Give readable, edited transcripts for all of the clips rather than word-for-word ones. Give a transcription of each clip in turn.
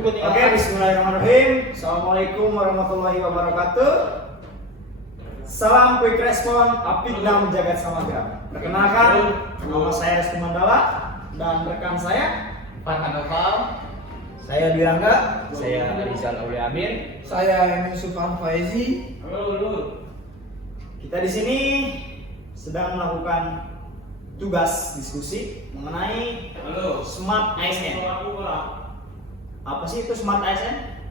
Oke, bismillahirrahmanirrahim. Assalamualaikum warahmatullahi wabarakatuh. Salam quick respon, Apikna Jagat Samagra. Perkenalkan, nama saya Restu Mandala dan rekan saya Farhan Noval. Saya Dirangga. Saya Rizal Aulia Amir. Saya Yusufan Faizi. Halo. Kita di sini sedang melakukan tugas diskusi mengenai Smart ASN. Apa sih itu Smart ASN?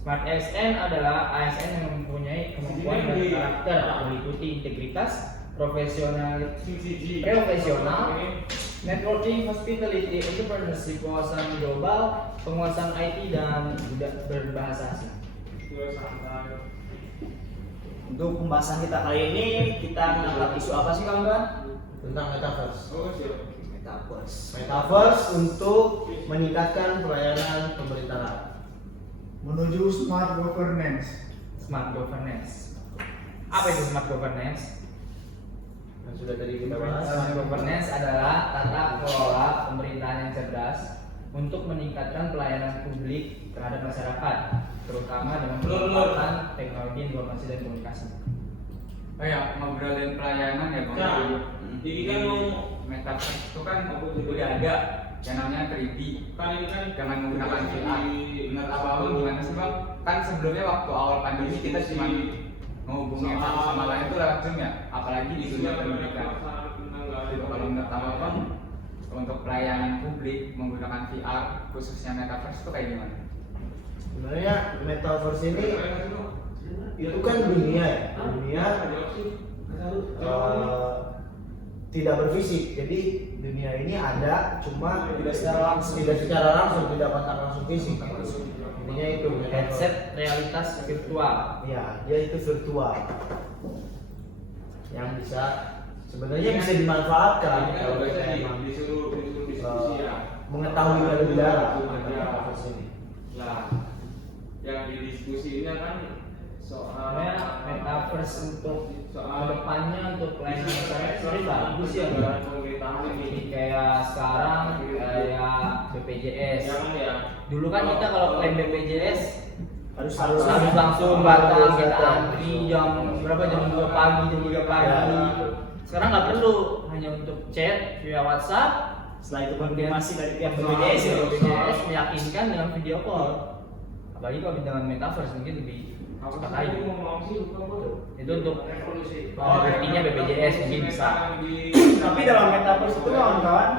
Smart ASN adalah ASN yang mempunyai kemampuan dan karakter meliputi integritas, profesional, networking, hospitality, entrepreneurship, wawasan global, penguasaan IT, dan berbahasa asing. Untuk pembahasan kita kali ini, kita mengangkat isu apa sih kawan-kawan? Tentang metaverse. Metaverse. Metaverse untuk meningkatkan pelayanan pemerintahan. Menuju smart governance. Smart governance. Apa itu smart governance? Yang sudah tadi kita bahas. Smart governance adalah tata kelola pemerintahan yang cerdas untuk meningkatkan pelayanan publik terhadap masyarakat, terutama dengan pengembangan teknologi informasi dan komunikasi. Oh ya, ngobrolin pelayanan ya Bang. Jadi kan metaverse itu kan udah ada yang namanya 3D. Dengan menggunakan VR. Menurut abang gimana sih Bang? Kan sebelumnya waktu awal pandemi kita cuma menghubungi satu sama lain itu lewat Zoom ya, apalagi di dunia pendidikan. Jadi kalau menurut abang untuk pelayanan publik menggunakan VR khususnya metaverse itu kayak gimana? Sebenarnya metaverse ini itu kan dunia ya. Dunia tidak berfisik. Jadi dunia ini ada, cuma tidak secara langsung, tidak kontak langsung fisik. Intinya itu Headset realitas virtual. Ya, dia itu virtual yang bisa sebenarnya bisa dimanfaatkan kalau kita emang mengetahui lebih dalam tentang metaverse ini. Nah, yang didiskusinya kan Sebenarnya metaverse untuk kedepannya untuk pelayanan masyarakat sebenarnya bagus ya Bang. Jadi kayak sekarang kayak BPJS. Dulu kan kita kalau klaim BPJS harus langsung datang kita antri jam berapa, jam 2 pagi, jam 3 pagi. Sekarang nggak perlu, hanya untuk chat via WhatsApp. Setelah itu konfirmasi dari pihak BPJS ya. BPJS meyakinkan dengan video call. Apalagi kalau dengan metaverse mungkin lebih cepat aja. Itu untuk buktinya BPJS mungkin bisa. Tapi dalam metaverse itu kawan-kawan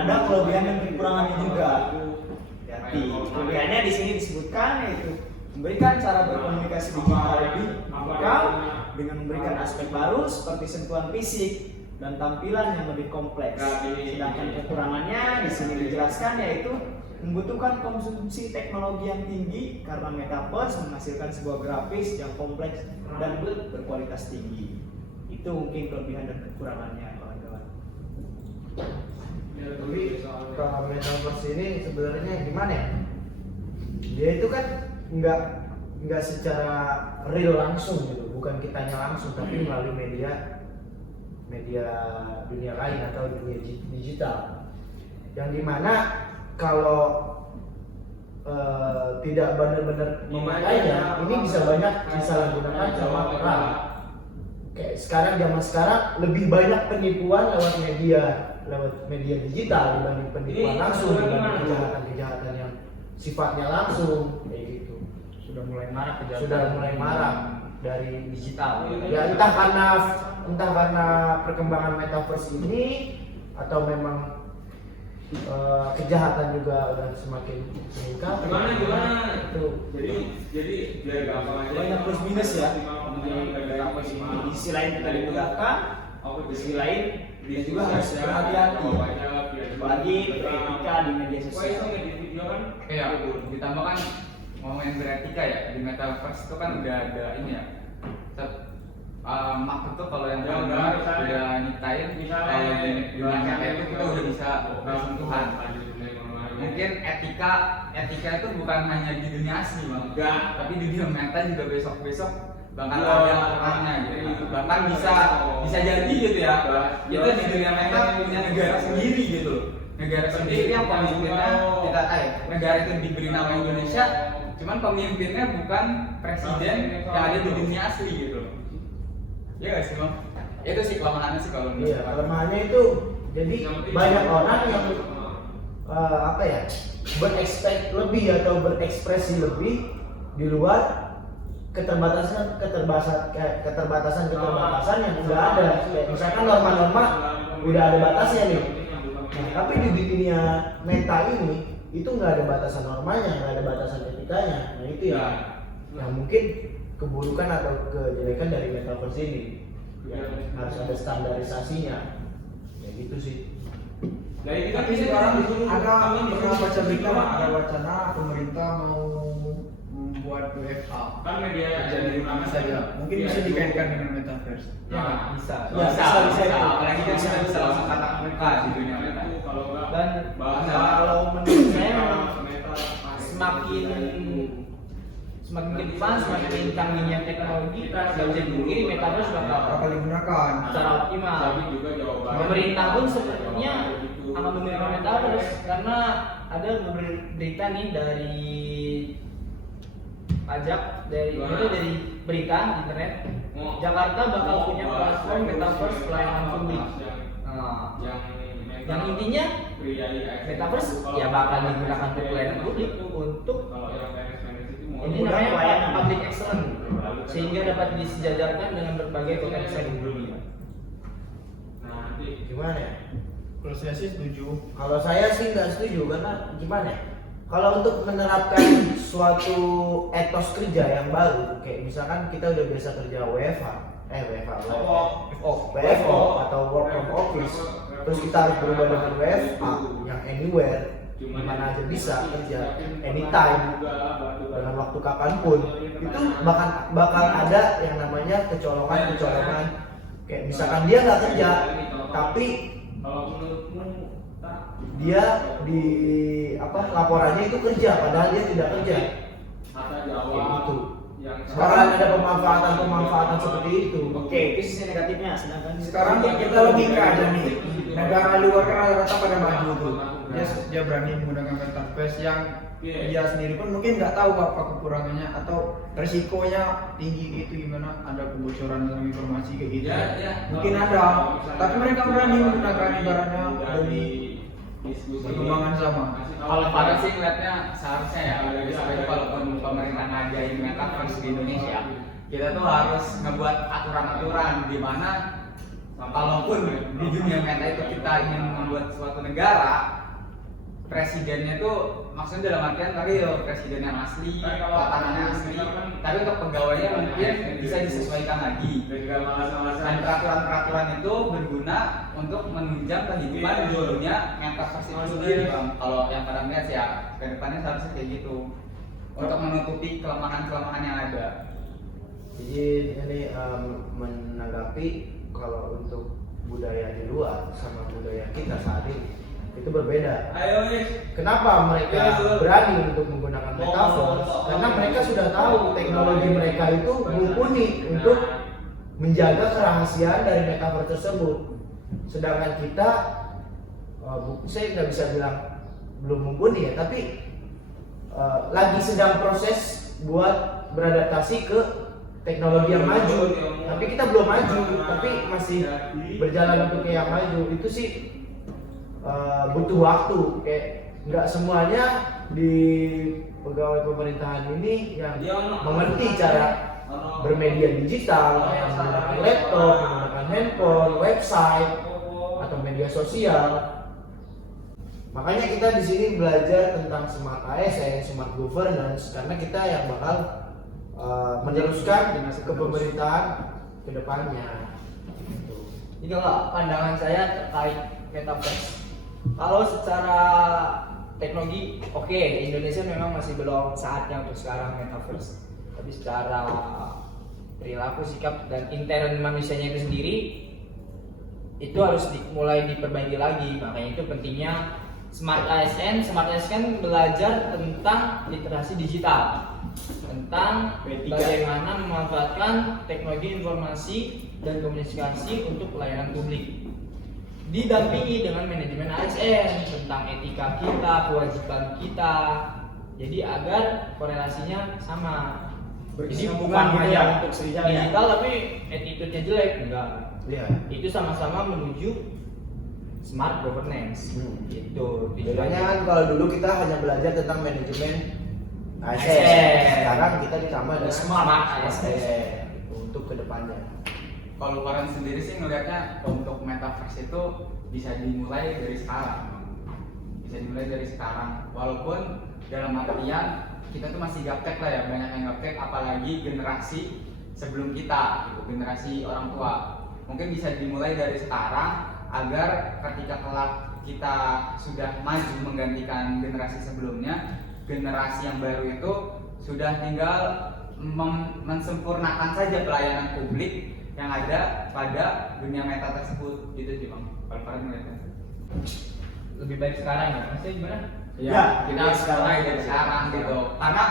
ada kelebihan dan kekurangannya juga. Hati. Kelebihannya di sini disebutkan yaitu memberikan cara berkomunikasi digital lebih vokal dengan memberikan aspek baru seperti sentuhan fisik dan tampilan yang lebih kompleks. Sedangkan kekurangannya di sini dijelaskan yaitu membutuhkan konsumsi teknologi yang tinggi karena metaverse menghasilkan sebuah grafis yang kompleks dan berkualitas tinggi. Itu mungkin kelebihan dan kekurangannya kawan-kawan. Tapi kalau metaverse ini sebenarnya gimana ya? Dia itu kan nggak secara real langsung gitu, bukan kitanya langsung, tapi melalui media dunia lain atau dunia digital. Yang dimana kalau tidak benar-benar memakainya, ini bisa banyak disalahgunakan sama orang. Kayak zaman sekarang lebih banyak penipuan lewat media digital dibanding penipuan langsung, dibanding kejahatan yang sifatnya langsung kayak gitu. Sudah mulai marak kejahatan. Sudah mulai marak dari digital. Ya entah karena perkembangan metaverse ini atau memang kejahatan juga udah semakin meningkat. Gimana? Tuh. Jadi biar gampang aja. Banyak plus minus ya. Di sisi lain kita dimudahkan, di sisi lain dia juga harus berhati-hati. Apalagi beretika di media sosial. Iya, ditambah kan ngomongin beretika ya, di metaverse itu kan udah ada ini ya. Mak itu kalau yang udah nyiptain kalau di dunia nyata itu kita udah bisa bersentuhan. Mungkin etika itu bukan hanya di dunia asli Bang, tapi di dunia meta juga besok bakal ada orangnya gitu. Bahkan bisa jadi gitu ya. Kita di dunia meta punya negara sendiri gitu. negara sendiri yang pemimpinnya tidak negara itu diberi nama Indonesia, cuman pemimpinnya bukan presiden yang ada di dunia asli gitu. Iya nggak sih bang? Itu sih kelemahannya sih kalau menurut Iya, saya. kelemahannya itu jadi banyak orang yang berekspekt lebih atau berekspresi lebih di luar keterbatasan yang udah ada. Kayak misalkan norma-norma udah ada batasnya nih. Nah, tapi di dunia meta ini itu nggak ada batasan normanya, nggak ada batasan etikanya. Nah itu ya yang mungkin keburukan atau kejelekan dari metaverse ini. Ya, harus ada standarisasinya. Ya gitu sih. Tapi sekarang ada pernah baca berita Pak, ada wacana pemerintah mau membuat WFH. Kan media Jadi di mana saja. Mungkin bisa dikaitkan dengan metaverse. Ya, bisa. Ya, bisa. Apalagi kan kita bisa langsung tatap muka di dunia meta. Dan kalau menurut saya memang semakin ke depan, semakin canggihnya teknologi, nggak bisa dipungkiri metaverse Bakal digunakan. secara optimal. Pemerintah pun sepertinya akan menggunakan metaverse karena ada beberapa berita nih dari pajak dari berita di internet. Jakarta bakal punya platform metaverse pelayanan publik. Nah, yang intinya metaverse ya bakal digunakan untuk pelayanan publik untuk ini namanya public excellence sehingga dapat disejajarkan dengan berbagai potensi di dunia. Gimana ya? Kalau saya sih setuju. Kalau saya sih nggak setuju karena gimana ya? Kalau untuk menerapkan suatu etos kerja yang baru, kayak misalkan kita udah biasa kerja WFO atau work from office, terus kita harus berubah dengan WFA yang anywhere, di mana aja bisa kerja, anytime, dengan waktu kapanpun, itu bakal ada yang namanya kecolongan. Kayak misalkan dia nggak kerja, tapi dia di laporannya itu kerja padahal dia tidak kerja. Kayak gitu. Sekarang ada pemanfaatan seperti itu. Oke, itu sisi negatifnya. Sedangkan Sekarang kita logika aja nih. Negara luar kan rata-rata pada maju tuh. Dia berani menggunakan metaverse yang dia sendiri pun mungkin nggak tahu apa kekurangannya atau resikonya tinggi gitu, gimana ada kebocoran dalam informasi kayak gitu. Mungkin ada, tapi mereka berani menggunakan ibaratnya demi perkembangan sama. Kalau pada sih ngeliatnya seharusnya ya, sebagai kalaupun pemerintah ngajain metaverse di Indonesia, kita tuh harus ngebuat aturan-aturan di mana kalaupun di dunia meta itu kita ingin membuat suatu negara, presidennya tuh maksudnya dalam artian real, presiden yang asli, tatanannya asli, tapi untuk pegawainya mungkin bisa disesuaikan lagi. Dan peraturan-peraturan itu berguna untuk menunjang kehidupan di dunia metaverse itu sendiri, Bang. Kalau yang pada lihat ya, ke depannya seharusnya kayak gitu untuk menutupi kelemahan-kelemahan yang ada. Jadi ini menanggapi kalau untuk budaya di luar sama budaya kita saat ini itu berbeda. Kenapa mereka berani untuk menggunakan metaverse? Karena mereka sudah tahu teknologi mereka itu mumpuni untuk menjaga kerahasiaan dari metaverse tersebut. Sedangkan kita, saya nggak bisa bilang belum mumpuni ya, tapi lagi sedang proses buat beradaptasi ke teknologi yang maju. Tapi kita belum maju, tapi masih berjalan untuk yang maju. Itu sih butuh waktu. Kayak nggak semuanya di pegawai pemerintahan ini yang mengerti cara bermedia digital, yang menggunakan laptop, menggunakan handphone, website, atau media sosial. Makanya kita di sini belajar tentang smart ASN, smart governance, karena kita yang bakal meneruskan ke pemerintahan ke depannya. Itulah pandangan saya terkait metaverse. Kalau secara teknologi, oke, Indonesia memang masih belum saatnya untuk sekarang metaverse. Tapi secara perilaku, sikap, dan intern manusianya itu sendiri, itu harus mulai diperbaiki lagi. Makanya itu pentingnya Smart ASN. Smart ASN belajar tentang literasi digital, tentang bagaimana memanfaatkan teknologi informasi dan komunikasi untuk pelayanan publik. didampingi dengan manajemen ASN tentang etika kita, kewajiban kita. Jadi agar korelasinya sama. Berkesinambungan gitu ya untuk Sriwijaya. digital tapi attitude-nya jelek, enggak. Iya. Itu sama-sama menuju smart governance. Gitu. Bedanya kan kalau dulu kita hanya belajar tentang manajemen ASN. ASN. Sekarang kita ditambah dengan Smart ASN untuk kedepannya. Kalau Farhan sendiri sih ngelihatnya untuk metaverse itu bisa dimulai dari sekarang. Bisa dimulai dari sekarang. Walaupun dalam artian kita tuh masih gaptek lah ya, banyak yang gaptek, apalagi generasi sebelum kita, gitu, generasi orang tua. Mungkin bisa dimulai dari sekarang agar ketika kelak kita sudah maju menggantikan generasi sebelumnya, generasi yang baru itu sudah tinggal mensempurnakan saja pelayanan publik yang ada pada dunia meta tersebut, gitu sih Bang. Kalau Farhan melihatnya. Lebih baik sekarang ya. Maksudnya gimana? Ya, Kita harus mulai dari sekarang gitu. Karena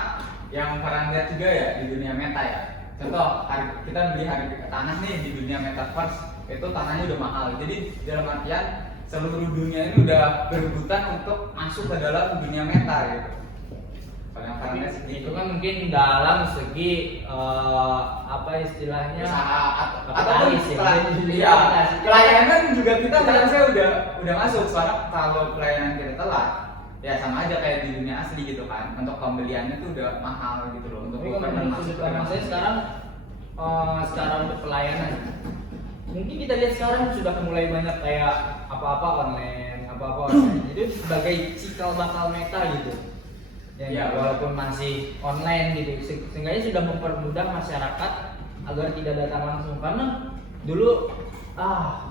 yang Farhan lihat juga ya di dunia meta ya. Contoh, kita beli harga tanah nih di dunia metaverse, itu tanahnya udah mahal. Jadi dalam artian seluruh dunia ini udah berebutan untuk masuk ke dalam dunia meta gitu. Kalau yang Farhan lihat Itu kan mungkin dalam segi apa istilahnya usaha ataupun kapitalis ya. pelayanan juga kita merasa udah masuk. Soalnya kalau pelayanan kita telat, ya sama aja kayak di dunia asli gitu kan. Untuk pembeliannya tuh udah mahal gitu loh. Untuk Tapi kalau menurut sudut pandang saya sekarang secara untuk pelayanan, mungkin kita lihat sekarang sudah mulai banyak kayak apa-apa online. Jadi sebagai cikal bakal meta gitu. Ya, walaupun masih online gitu, sehingga sudah mempermudah masyarakat agar tidak datang langsung. Karena dulu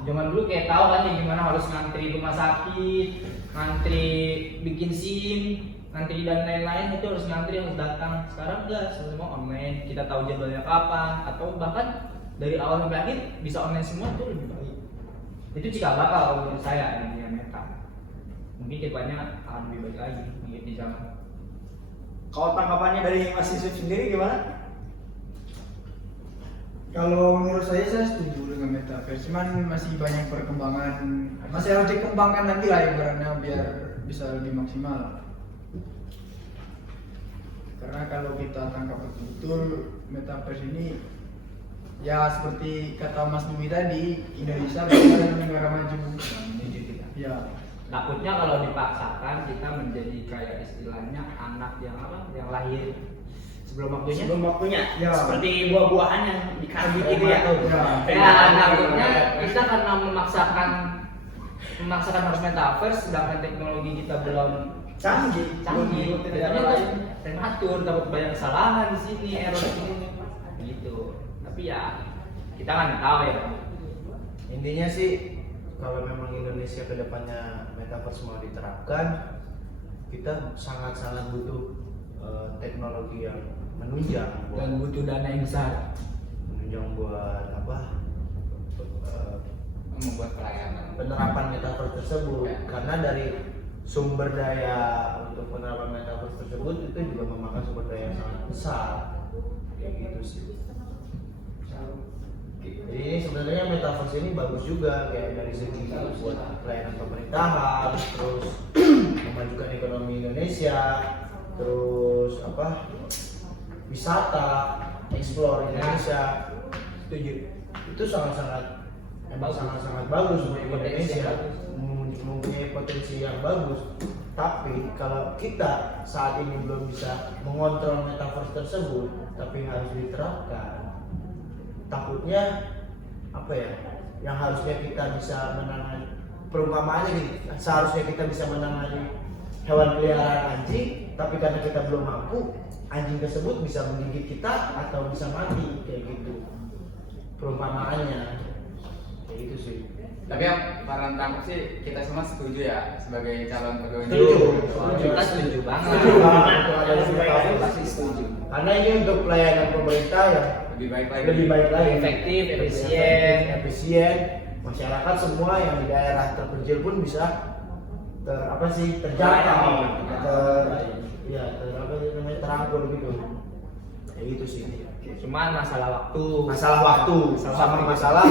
zaman dulu kayak tahu kan ya gimana harus ngantri rumah sakit, ngantri bikin SIM, ngantri dan lain-lain, itu harus ngantri, harus datang. Sekarang enggak, semua online, kita tahu jadwalnya kapan, atau bahkan dari awal sampai akhir bisa online semua, itu lebih baik. Itu cikal bakal menurut saya ini meta. Mungkin depannya akan lebih baik lagi di zaman. Kalau tanggapannya dari Mas Yusuf sendiri gimana? Kalau menurut saya setuju dengan metaverse, cuman masih banyak perkembangan, masih harus dikembangkan nanti lah ibaratnya biar bisa lebih maksimal. Karena kalau kita tangkap betul metaverse ini, ya seperti kata Mas Numi tadi, Indonesia bukan negara maju. Ya. Takutnya kalau dipaksakan kita menjadi kayak istilahnya anak yang lahir sebelum waktunya. Ya. Seperti buah-buahan yang dikasih gitu ya. Takutnya kita karena memaksakan harus metaverse, sedangkan teknologi kita belum canggih. Jadinya prematur, dapat banyak kesalahan di sini, error di sini, gitu. Tapi ya kita kan tahu ya. Intinya sih kalau memang Indonesia kedepannya metaverse mau diterapkan, kita sangat-sangat butuh teknologi yang menunjang Dan butuh dana yang besar. menunjang buat membuat pelayanan. penerapan metaverse tersebut. Karena dari sumber daya untuk penerapan metaverse tersebut itu juga memakan sumber daya yang sangat besar, kayak gitu sih. Jadi ini sebenarnya metaverse ini bagus juga, kayak dari segi buat pelayanan pemerintahan, terus memajukan ekonomi Indonesia, terus wisata, explore Indonesia. Setuju. Itu sangat-sangat bagus buat Indonesia, mempunyai potensi yang bagus. Tapi kalau kita saat ini belum bisa mengontrol metaverse tersebut, tapi harus diterapkan, takutnya yang harusnya kita bisa menangani, perumpamaannya nih, seharusnya kita bisa menangani hewan peliharaan anjing, tapi karena kita belum mampu, anjing tersebut bisa menggigit kita atau bisa mati, kayak gitu perumpamaannya, kayak gitu sih. Tapi yang Farhan tangkap sih kita semua setuju ya sebagai calon pegawai Kita setuju banget. Kalau ada metaverse pasti setuju. Karena ini untuk pelayanan pemerintah yang lebih baik lagi, Efektif, efisien. Masyarakat semua yang di daerah terpencil pun bisa terjangkau, terangkul gitu. Kayak gitu sih. Cuman masalah waktu Masalah waktu sama masalah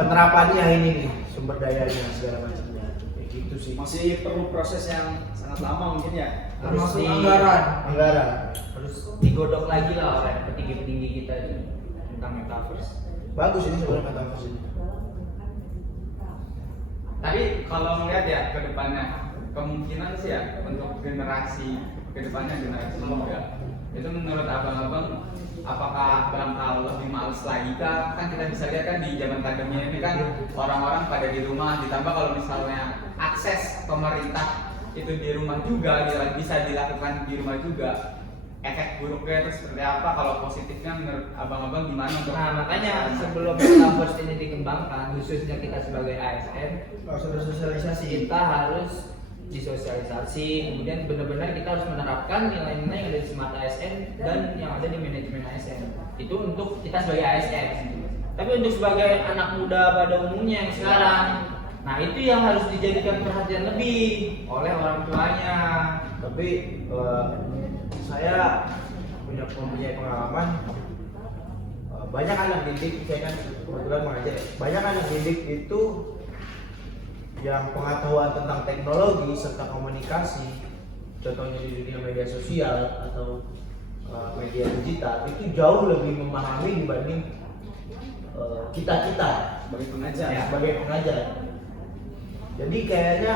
penerapannya ini nih. sumber dayanya segala macamnya kayak gitu sih. Masih perlu proses yang sangat lama mungkin ya. Termasuk di- anggaran. Harus digodok lagi lah oleh petinggi-petinggi kita ini tentang metaverse. Bagus ini sebenarnya metaverse ini. Tapi kalau melihat ya ke depannya, kemungkinan sih ya untuk generasi ke depannya, generasi muda, itu menurut abang-abang apakah bakal lebih males lagi kah? Kan kita bisa lihat kan di zaman pandemi ini kan orang-orang pada di rumah, ditambah kalau misalnya akses pemerintah itu di rumah juga, bisa dilakukan di rumah juga. Efek buruknya itu seperti apa? Kalau positifnya menurut abang-abang gimana untuk? Nah makanya sebelum metaverse ini dikembangkan, khususnya kita sebagai ASN, Harus ada sosialisasi. kita harus disosialisasi, kemudian benar-benar kita harus menerapkan nilai-nilai yang ada di Smart ASN dan yang ada di manajemen ASN. Itu untuk kita sebagai ASN. Tapi untuk sebagai anak muda pada umumnya yang sekarang, nah itu yang harus dijadikan perhatian lebih oleh orang tuanya. Tapi saya mempunyai pengalaman banyak anak didik, saya kan kebetulan mengajar ya. Banyak anak didik itu yang pengetahuan tentang teknologi serta komunikasi, contohnya di dunia media sosial atau media digital, itu jauh lebih memahami dibanding kita Sebagai pengajar. sebagai pengajar. Jadi kayaknya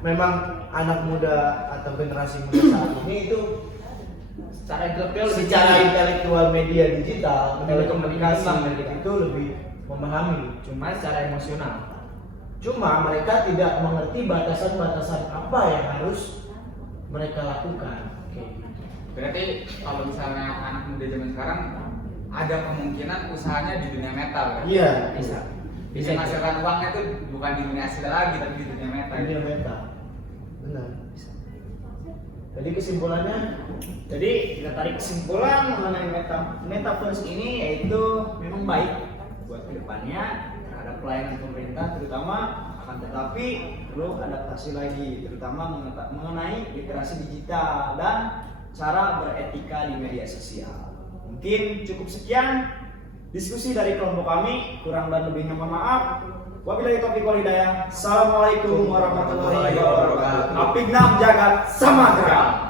memang anak muda atau generasi muda saat ini itu Secara intelektual lebih secara tinggi. intelektual media digital, Lebih telekomunikasi berkembang dari kita. itu lebih memahami. Cuma secara emosional. Cuma mereka tidak mengerti batasan-batasan apa yang harus mereka lakukan. Kayak gitu. Berarti kalau misalnya anak muda zaman sekarang ada kemungkinan usahanya di dunia metal kan? Iya, Bisa. Bisa menghasilkan uangnya itu bukan di dunia asli lagi tapi di dunia metal. Dunia meta. Benar. Jadi kesimpulannya, Jadi kita tarik kesimpulan mengenai metaverse ini yaitu memang baik buat kedepannya terhadap pelayanan pemerintah terutama, akan tetapi perlu adaptasi lagi terutama mengenai literasi digital dan cara beretika di media sosial. Mungkin cukup sekian diskusi dari kelompok kami, kurang dan lebihnya mohon maaf. Wabillahi taufiq wal hidayah. Assalamualaikum warahmatullahi wabarakatuh. Apik nam jagat samagra.